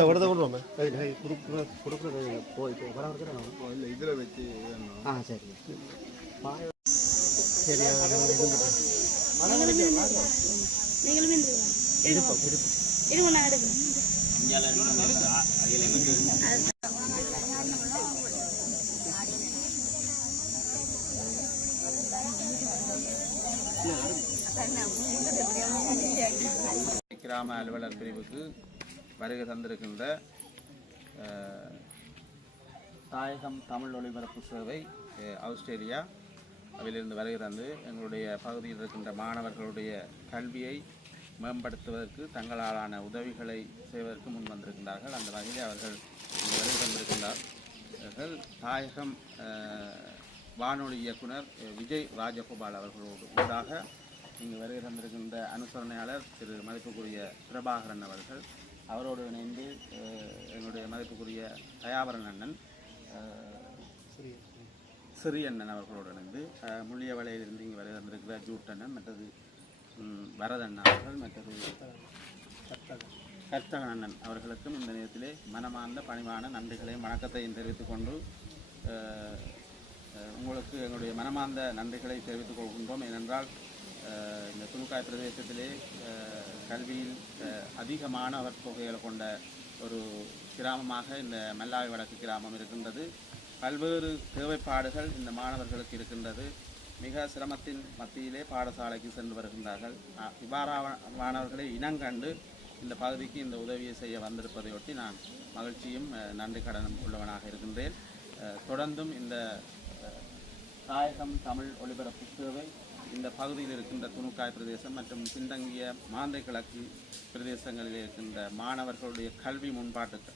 கொண்டு வாங்க கொடுக்குற கொடுக்குறது போய் இப்போ வர வர இல்லை இதில் வச்சு ஆ சரி சரியா கிராம அலுவலர் பிரிவுக்கு வருகை தந்திருக்கின்ற தாயகம் தமிழ் ஒளிபரப்பு சேவை ஆஸ்திரேலியா. அதிலிருந்து வருகை தந்து எங்களுடைய பகுதியில் இருக்கின்ற மாணவர்களுடைய கல்வியை மேம்படுத்துவதற்கு தங்களாலான உதவிகளை செய்வதற்கு முன் வந்திருக்கின்றார்கள். அந்த வகையில் அவர்கள் வருகை தந்திருக்கின்றார்கள் தாயகம் வானொலி இயக்குனர் விஜய் ராஜகோபால் அவர்களோடு ஊடாக இங்கு வருகை தந்திருக்கின்ற அனுசரணையாளர் திரு மதிப்புக்குரிய பிரபாகரன் அவர்கள். அவரோடு இணைந்து எங்களுடைய மதிப்புக்குரிய தயாபரன் அண்ணன் சிறியண்ணன் அவர்களோடு இணைந்து அஹ், முள்ளியவளையிலிருந்து இங்கு வருகை தந்திருக்கிற ஜூட்டண்ணன் மற்றது வரதண்ணன் அவர்கள் மற்றது கர்த்தகன் அண்ணன் அவர்களுக்கும் இந்த நேரத்திலே மனமார்ந்த பணிவான நன்றிகளையும் வணக்கத்தையும் தெரிவித்துக் கொண்டு உங்களுக்கு எங்களுடைய மனமார்ந்த நன்றிகளை தெரிவித்துக் கொள்கின்றோம். ஏனென்றால் இந்த துணுக்காய் பிரதேசத்திலே கல்வியில் அதிக அதிகமான தொகைகளை கொண்ட ஒரு கிராமமாக இந்த மல்லாவி வடக்கு கிராமம் இருக்கின்றது பல்வேறு தேவைப்பாடுகள் இந்த மாணவர்களுக்கு இருக்கின்றது மிக சிரமத்தின் மத்தியிலே பாடசாலைக்கு சென்று வருகின்றார்கள் இவ்வாறானவர்களை மாணவர்களை இனங்கண்டு இந்த பகுதிக்கு இந்த உதவியை செய்ய வந்திருப்பதையொட்டி நான் மகிழ்ச்சியும் நன்றி கடனும் உள்ளவனாக இருக்கின்றேன் தொடர்ந்தும் இந்த தாயகம் தமிழ் ஒளிபரப்பு சேவை இந்த பகுதியில் இருக்கின்ற துணுக்காய் பிரதேசம் மற்றும் பின்தங்கிய மாந்தை கிழக்கு பிரதேசங்களில் இருக்கின்ற மாணவர்களுடைய கல்வி முன்பாட்டுக்கு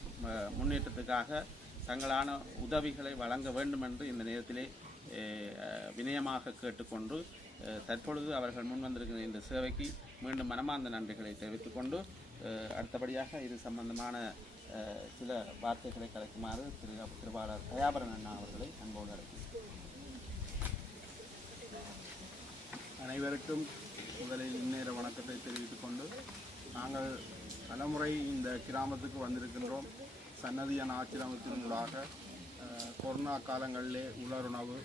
முன்னேற்றத்துக்காக தங்களான உதவிகளை வழங்க வேண்டும் என்று இந்த நேரத்திலே வினயமாக கேட்டுக்கொண்டு தற்பொழுது அவர்கள் முன் வந்திருக்கிற இந்த சேவைக்கு மீண்டும் மனமார்ந்த நன்றிகளை தெரிவித்துக்கொண்டு அடுத்தபடியாக இது சம்பந்தமான சில வார்த்தைகளை கலைக்குமாறு திரு திருவாளர் தயாபரன் அண்ணா அவர்களை அன்போடு அழைக்கிறேன். அனைவருக்கும் முதலில் இந்நேர வணக்கத்தை தெரிவித்துக் கொண்டு நாங்கள் பலமுறை இந்த கிராமத்துக்கு வந்திருக்கின்றோம். சன்னதியான ஆக்கிரமத்தினூடாக கொரோனா காலங்களிலே உலருணவு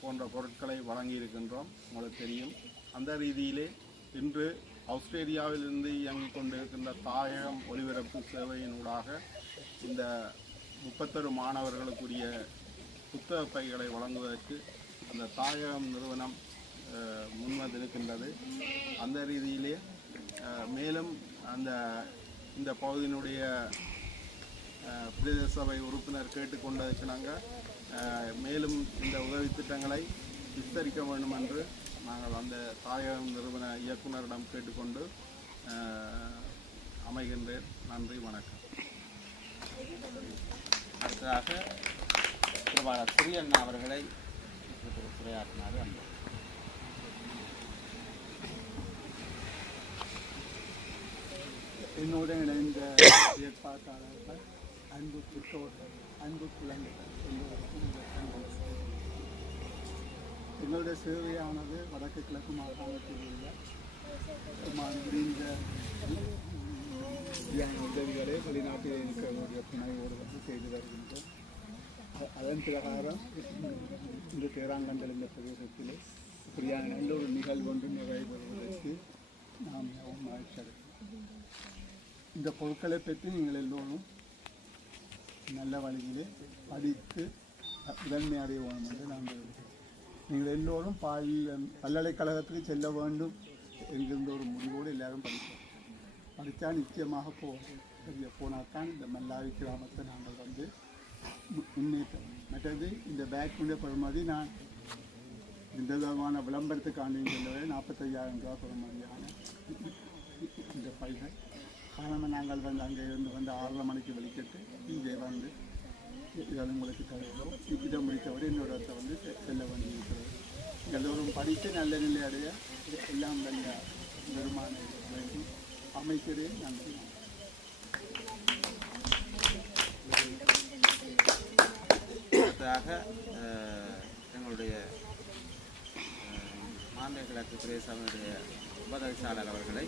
போன்ற பொருட்களை வழங்கியிருக்கின்றோம். உங்களுக்கு தெரியும். அந்த ரீதியிலே இன்று ஆஸ்திரேலியாவிலிருந்து இயங்கிக் கொண்டிருக்கின்ற தாயகம் ஒலிபரப்பு சேவையினூடாக இந்த முப்பத்தொரு மாணவர்களுக்குரிய புத்தக பைகளை வழங்குவதற்கு அந்த தாயகம் நிறுவனம் அஹ், முன்வந்திருக்கின்றது. அந்த ரீதியிலே மேலும் அந்த இந்த பகுதியினுடைய பிரதேச சபை உறுப்பினர் கேட்டுக்கொண்டதுக்கு நாங்கள் மேலும் இந்த உதவி திட்டங்களை விஸ்தரிக்க வேண்டும் என்று நாங்கள் அந்த தாயகம் நிறுவன இயக்குனரிடம் கேட்டுக்கொண்டு அமைகின்றேன். நன்றி வணக்கம். அடுத்ததாக திருவாளர் சிறியண்ணா அவர்களை உரையாற்றினார். அன்பு என்னோட இணைந்த ஏற்பாட்டாளர்கள் அன்பு பெற்றோர்கள் அன்பு குழந்தைகள் எல்லோருக்கும் எங்களுடைய சேவையானது வடக்கு கிழக்கு மாகாணத்தில் உள்ள சுமார் முடிந்த உதவிகளை வெளிநாட்டில் இருக்கக்கூடிய துணையோடு வந்து செய்து வருகின்றோம் அதன் பிரகாரம் இந்த தேராங்கண்டல் இந்த பிரதேசத்திலே இப்படியான நல்ல ஒரு நிகழ்வு ஒன்று நிறைவேறுவதற்கு நாம் மிகவும் மகிழ்ச்சி அடைகிறோம். இந்த பொருட்களை பற்றி நீங்கள் எல்லோரும் நல்ல வழியிலே படித்து முதன்மை அடைய வேண்டும் என்று நான் விரும்புகிறேன் நீங்கள் எல்லோரும் பல் பல்கலைக்கழகத்துக்கு செல்ல வேண்டும் என்கின்ற ஒரு முடிவோடு எல்லாரும் படிப்போம். படித்தா நிச்சயமாக போவோம் பெரிய போனால்தான் இந்த மல்லாவி கிராமத்தை நாங்கள் வந்து முன்னேற்றோம் முன்னேற்றம். மற்றது இந்த பேக்குடைய பெறுமதி நான் இந்த விதமான விளம்பரத்துக்காண்டி சொல்லவே நாற்பத்தையாயிரம் ரூபா பெறுமதியான இந்த பைகள் காரணமாக நாங்கள் வந்து அங்கே இருந்து வந்து ஆறரை மணிக்கு வெளிக்கிட்டு இங்கே வந்து இதை உங்களுக்கு தருகிறோம். இதை முடித்தவரை இன்னொரு இடத்த வந்து செல்ல வேண்டியிருக்கிறது. எல்லோரும் படித்து நல்ல நிலை அடைய எல்லாம் நல்ல வருமானம் வேண்டும். அமைக்கிறேன் நன்றி. எங்களுடைய மாந்தை கிழக்கு பிரதேசனுடைய உபதவிசாளர் அவர்களை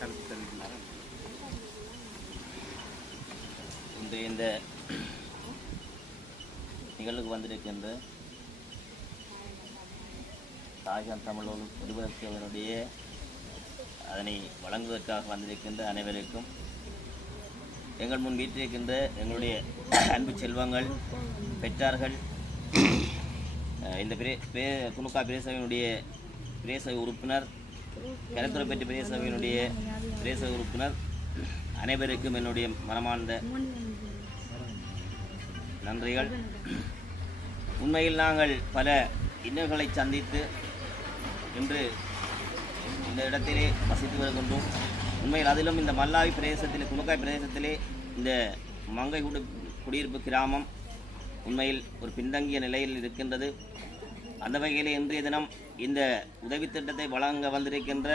கருத்து தெரிவிக்கிறார் இன்று இந்த நிகழ்வுக்கு வந்திருக்கின்ற தாயகம் தமிழ் ஒருவருடைய அதனை வழங்குவதற்காக வந்திருக்கின்ற அனைவருக்கும் எங்கள் முன் வீட்டிருக்கின்ற எங்களுடைய அன்பு செல்வங்கள் பெற்றார்கள் இந்த பிரே பிரே துணுக்கா பிரேசவையினுடைய பிரேசவை உறுப்பினர் கருத்துறைப்பட்டி பிரேசவையினுடைய பிரேசவை உறுப்பினர் அனைவருக்கும் என்னுடைய மனமார்ந்த நன்றிகள். உண்மையில் நாங்கள் பல இன்னல்களை சந்தித்து இன்று இந்த இடத்திலே வசித்து வருகின்றோம். உண்மையில் அதிலும் இந்த மல்லாவி பிரதேசத்திலே குமக்காய் பிரதேசத்திலே இந்த மங்கை குடி குடியிருப்பு கிராமம் உண்மையில் ஒரு பின்தங்கிய நிலையில் இருக்கின்றது. அந்த வகையிலே இன்றைய தினம் இந்த உதவி திட்டத்தை வழங்க வந்திருக்கின்ற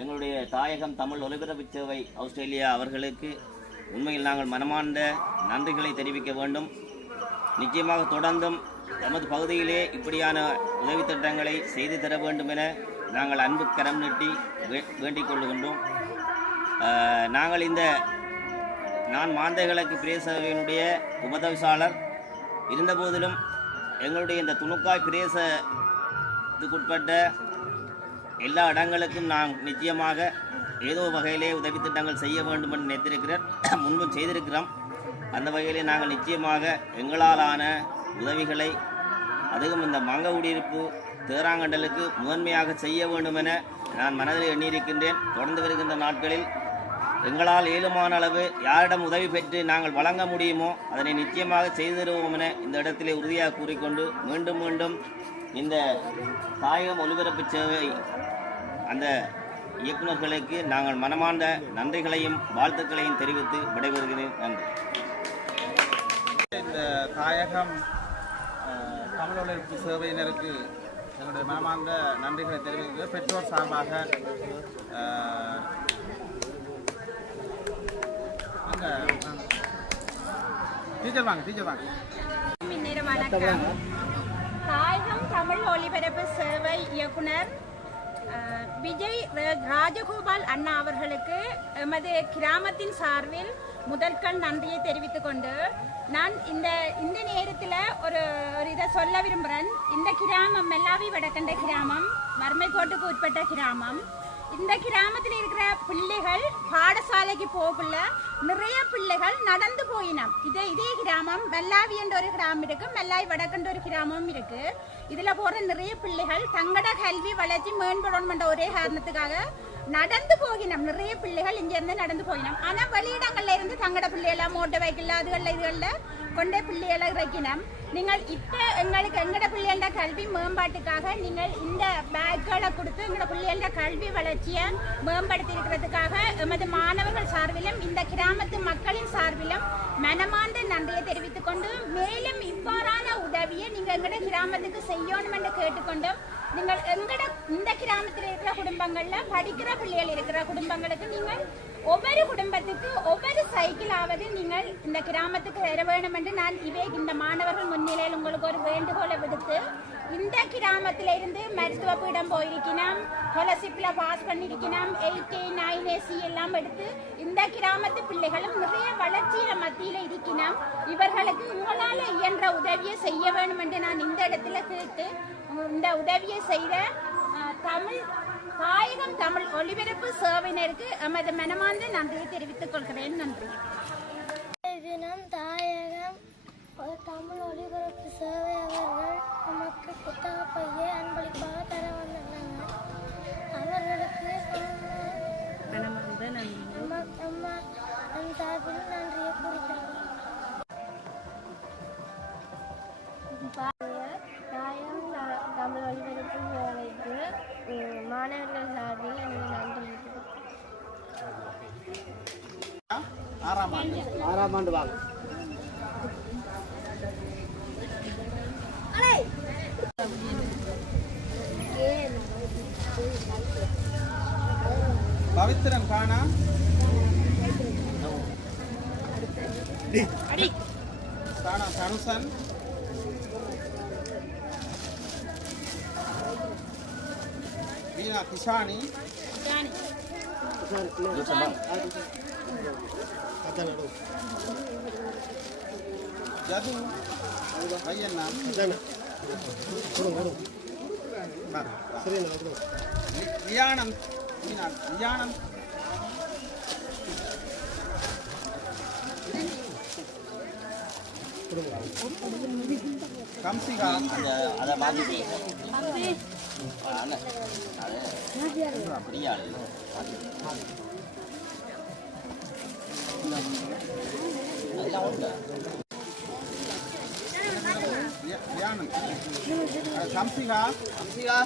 எங்களுடைய தாயகம் தமிழ் ஒலிபரப்பு சேவை ஆஸ்திரேலியா அவர்களுக்கு உண்மையில் நாங்கள் மனமார்ந்த நன்றிகளை தெரிவிக்க வேண்டும். நிச்சயமாக தொடர்ந்தும் எமது பகுதியிலே இப்படியான உதவித் திட்டங்களை செய்து தர வேண்டும் என நாங்கள் அன்பு கரம் நீட்டி வே- வேண்டிக் கொள்ளுகின்றோம் நாங்கள் இந்த நான் மாந்தைகளுக்கு பிரேசவையினுடைய உபதவிசாளர். இருந்தபோதிலும் எங்களுடைய இந்த துணுக்காய் பிரேசத்துக்குட்பட்ட எல்லா இடங்களுக்கும் நாம் நிச்சயமாக ஏதோ வகையிலே உதவி திட்டங்கள் செய்ய வேண்டும் என்று நினைத்திருக்கிறேன். முன்பும் செய்திருக்கிறோம். அந்த வகையிலே நாங்கள் நிச்சயமாக எங்களாலான உதவிகளை அதுவும் இந்த மங்க குடியிருப்பு தேராங்கண்டலுக்கு முதன்மையாக செய்ய வேண்டும் என நான் மனதில் எண்ணியிருக்கின்றேன். தொடர்ந்து வருகின்ற நாட்களில் எங்களால் இயலுமான அளவு யாரிடம் உதவி பெற்று நாங்கள் வழங்க முடியுமோ அதனை நிச்சயமாக செய்து தருவோம் என இந்த இடத்திலே உறுதியாக கூறிக்கொண்டு மீண்டும் மீண்டும் இந்த தாயகம் ஒலிபரப்பு சேவை அந்த இயக்குநர்களுக்கு நாங்கள் மனமார்ந்த நன்றிகளையும் வாழ்த்துக்களையும் தெரிவித்து விடைபெறுகிறேன். நன்றி. இந்த தாயகம் அஹ், சேவையினருக்கு எங்களுடைய மனமார்ந்த நன்றிகளை தெரிவித்து பெற்றோர் சார்பாக டீச்சர் வாங்க டீச்சர் வாங்க. தாயகம் தமிழ் ஒலிபரப்பு சேவை இயக்குனர் விஜய் ராஜகோபால் அண்ணா அவர்களுக்கு எமது கிராமத்தின் சார்பில் முதற்கண் நன்றியை தெரிவித்துக் கொண்டு நான் இந்த இந்த நேரத்தில் ஒரு ஒரு இதை சொல்ல விரும்புகிறேன் இந்த கிராமம் மெல்லாவி வடக்கண்ட கிராமம் வறுமை கோட்டுக்கு உட்பட்ட கிராமம். இந்த கிராமத்தில் இருக்கிற பிள்ளைகள் பாடசாலைக்கு போகல நிறைய பிள்ளைகள் நடந்து போயினம் இதே இதே கிராமம் மெல்லாவி என்ற ஒரு கிராமம் இருக்கு மெல்லாய் வடக்குன்ற ஒரு கிராமம் இருக்கு. இதுல போற நிறைய பிள்ளைகள் தங்கட கல்வி வளர்ச்சி மேம்படணும் என்ற ஒரே காரணத்துக்காக நடந்து போகினோம் நிறைய பிள்ளைகள் இங்க இருந்து நடந்து போகினோம் ஆனா வெளியிடங்கள்ல இருந்து தங்கட பிள்ளைகள மோட்டர் பைக்கில் அதுகள்ல இதுகள்ல கொண்ட பிள்ளைகளை இறக்கினோம் நீங்கள் இப்போ எங்களுக்கு எங்கட பிள்ளைகள கல்வி மேம்பாட்டுக்காக நீங்கள் இந்த பேக்களை கொடுத்து எங்களோட பிள்ளைகள கல்வி வளர்ச்சியை மேம்படுத்தி இருக்கிறதுக்காக எமது மாணவர்கள் சார்பிலும் இந்த கிராமத்து மக்களின் சார்பிலும் மனமார்ந்த நன்றியை தெரிவித்துக் கொண்டு மேலும் இவ்வாறான உதவியை நீங்கள் எங்கட கிராமத்துக்கு செய்யணும் என்று கேட்டுக்கொண்டும் நீங்கள் எங்கட இந்த கிராமத்தில் இருக்கிற குடும்பங்களில் படிக்கிற பிள்ளைகள் இருக்கிற குடும்பங்களுக்கு நீங்கள் ஒவ்வொரு குடும்பத்துக்கு ஒவ்வொரு சைக்கிளாவது நீங்கள் இந்த கிராமத்துக்கு வர வேணும் என்று நான் இவே இந்த மாணவர்கள் முன்னிலையில் உங்களுக்கு ஒரு வேண்டுகோளை விடுத்து இந்த கிராமத்திலிருந்து மருத்துவ பீடம் போயிருக்கணும் ஸ்காலர்ஷிப்ல பாஸ் பண்ணியிருக்கணும் எயிட் ஏ நைன் ஏசி எல்லாம் எடுத்து இந்த கிராமத்து பிள்ளைகளும் நிறைய வளர்ச்சியில மத்தியில் இருக்கணும் இவர்களுக்கு உங்களால் இயன்ற உதவியை செய்ய வேண்டும் என்று நான் இந்த இடத்துல கேட்டு இந்த உதவியை செய்த தமிழ் தாயகம் தமிழ் ஒலிபரப்பு சேவையினருக்கு எமது மனமார்ந்த நன்றியை தெரிவித்துக் கொள்கிறேன். நன்றி. தினம் தாயகம் தமிழ் ஒலிபரப்பு சேவை அவர்கள் நமக்கு புத்தக பையை அன்பளிப்பாக தர வந்தாங்க அவர்களுக்கு நம்ம நம்ம நம் சார்பில் நன்றியை குறிக்கிறோம். தாயம் தமிழ் ஒலிபரப்பு சேவைக்கு மாணவர்கள் சார்பில் எனக்கு நன்றி ஆறாம் ஆண்டு ஆறாம் ஆண்டு வாங்க பவித்திரன் காணா? காணா தனுசன் வீணா கிஷானி சார் பிள்ளை. ஆ, அதான் நடுவு. ஜது பையன்னா அதானே கொடுங்க கொடுங்க சரி நான் கொடுங்க கம்சிகா கம்சிகா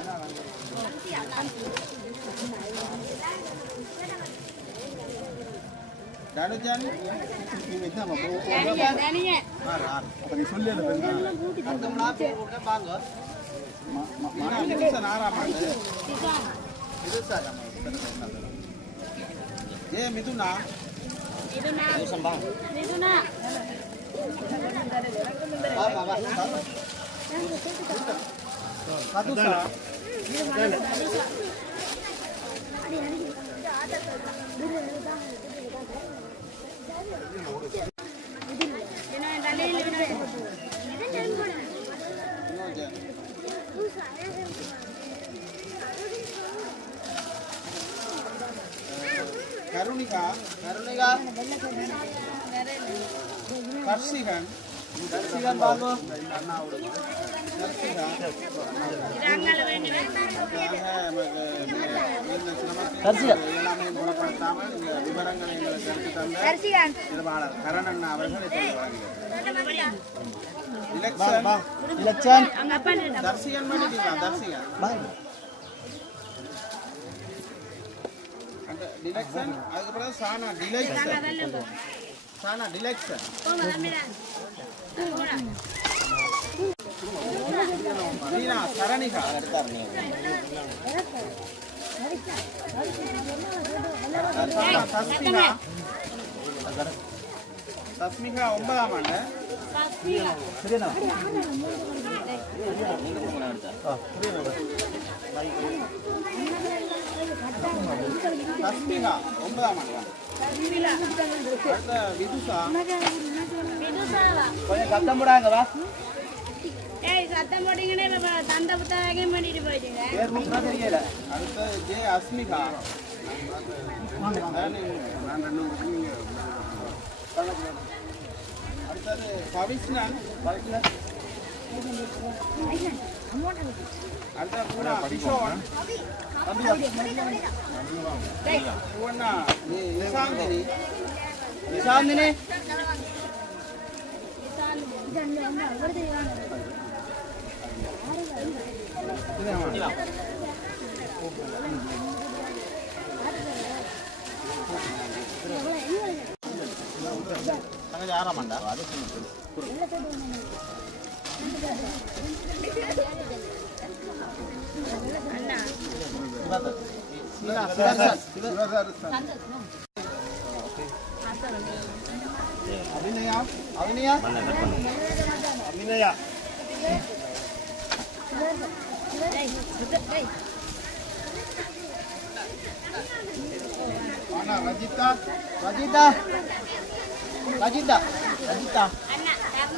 தனுஜன் நீ சொல்லி மீனா வில்சன் ஆறாம் ஆண்டு கருணிகா கருணிகா. கர்ஷிகன் கர்ஷிகன் பாபு. விவரங்களை எங்களுக்கு எடுத்து தந்த அவர்கள். இலக்ஷன் தர்சிகன் தர்சிகன் அந்த டிலக்ஷன் அதுக்கு பிறகு சானா டிலக்ஷன் சானா டிலக்ஷன் மீனா சரணிகா. சானா தஸ்மிகா தஸ்மிகா ஒன்பதாம் ஆண்டு. தஸ்மிகா ஒன்பதாம் ஆண்டு. அடுத்த விதுஷா. கொஞ்சம் சத்தம் போடாங்க வா. ஏய் சத்தம் போட்டீங்கன்னே இப்ப தந்த புத்தகம் பண்ணிட்டு போயிட்டீங்க. பேர் மட்டும் தெரியல. அடுத்து ஜே அஸ்மிகா. அடுத்தது பவிஷ்ணன். பவிஷ்ணன். நிசாந்தினி நிசாந்தினி தங்கச்சி ஆறாம் ஆண்டா அது Rajita, Rajita, Rajita, Rajita.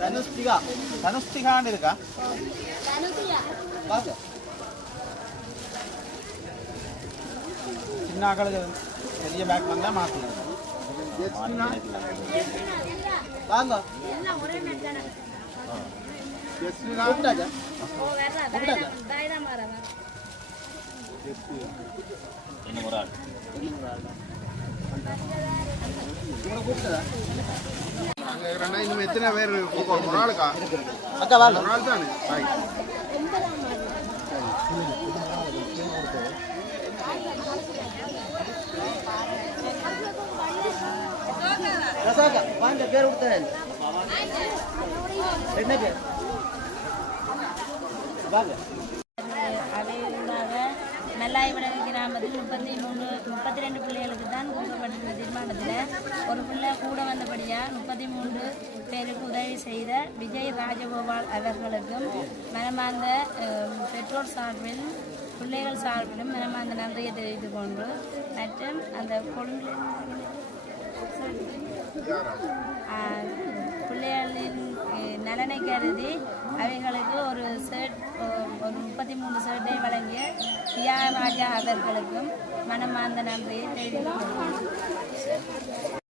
தனுஷ்டிகா. தனுஷ்டிகான்னு இருக்கா? பாக்க சின்ன ஆக்களுக்கு பெரிய பேக் வந்தா மாத்தணும் வாங்க. கூப்பிட்டதா? ரெண்டா இன்னும் எத்தனை பேர் ஒரு ஆளுக்கா? அக்கா வாங்க. ஒரு ஆள் தானே? ரசாக்கா வாங்க பேர் கொடுத்தேன். அவைகளாக நல்லாய்விடகு கிராமத்தில் முப்பத்தி மூணு முப்பத்தி ரெண்டு பிள்ளைகளுக்கு தான் கொடுக்கப்பட்டிருந்த தீர்மானத்தில் ஒரு பிள்ளை கூட முப்பத்தி மூன்று பேருக்கு உதவி செய்த விஜய் ராஜகோபால் அவர்களுக்கும் மனமார்ந்த பெற்றோர் சார்பில் பிள்ளைகள் சார்பிலும் மனமார்ந்த நன்றியை தெரிவித்துக் கொண்டு மற்றும் அந்த பிள்ளைகளின் நலனை கருதி அவைகளுக்கு ஒரு ஷர்ட் ஒரு முப்பத்தி மூணு ஷர்ட்டை வழங்கிய தியாகராஜா அவர்களுக்கும் மனமார்ந்த நன்றியை தெரிவித்துக் கொள்கிறேன்